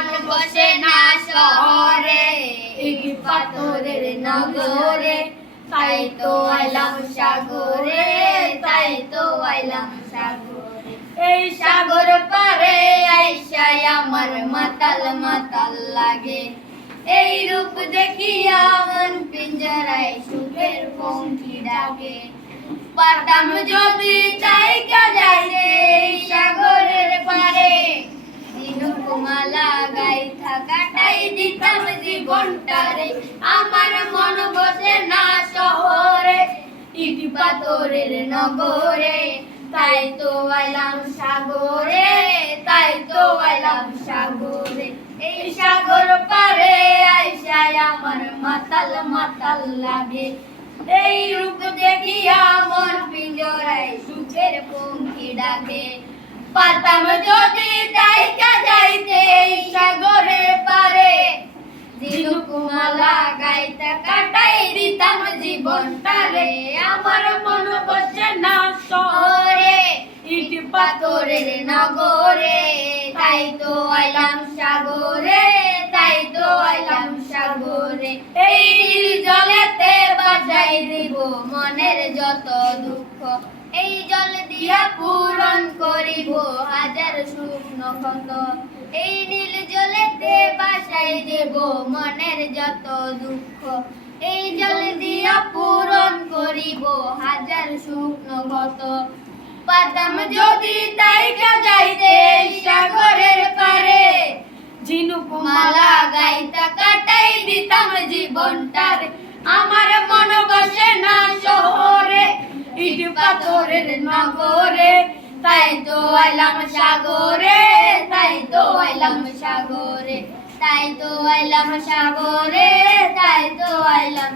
মন বসে না শহরে, ইট পাথরের নগরে, তাই তো আইলাম সাগরে, তাই তো আইলাম সাগরে। এই সাগর পারে আইসাই আমার মাতাল মাতাল লাগে, এই রূপ দেখিয়া মন পিঞ্জরায় সুখের পঙ্খী ডাকে। পারতাম যদি চাইকা যাইতে এই সাগরের পারে, ঝিনুকমালা গাইথা কাটাই দিতাম জীবনটারে। আমার মন বসে না শহরে, ইট পাথরের নগরে, তাই তো আইলাম সাগরে, তাই তো আইলাম সাগরে। এই সাগর পারে আইসাই আমার মাতাল মাতাল লাগে, এই রূপ দেখিয়া মন পিঞ্জরায় সুখের পঙ্খী ডাকে। পারতাম যদি চাইকা যাইতে এই সাগরের পারে, ঝিনুকমালা গাইতে কাটাই দিতাম জীবনটারে। আমার মন বসে না শহরে, ইট পাথরের নগরে, তাই তো আইলাম সাগরে, তাই তো আইলাম সাগরে। এই নীল জলেতে বাসাই দিব মনের যত দুঃখ, এই জল দিয়া পূরণ করিব হাজার শুকনো ক্ষত। এই নীল জলেতে বাসাই দেব মনের যত দুঃখ, এই জল দিয়া পূরণ করিব হাজার শুকনো ক্ষত। পারতাম যদি তাইকা যাইতে সাগরের পারে, ঝিনুকমালা গাইতা কাটাই দিতাম জীবনটারে। আমার মন বসে না শহরে, ইট পাথরের নগরে, তাই তো আইলাম সাগরে, তাই তো আইলাম সাগরে, তাই তো আইলাম সাগরে, তাই তো আইলাম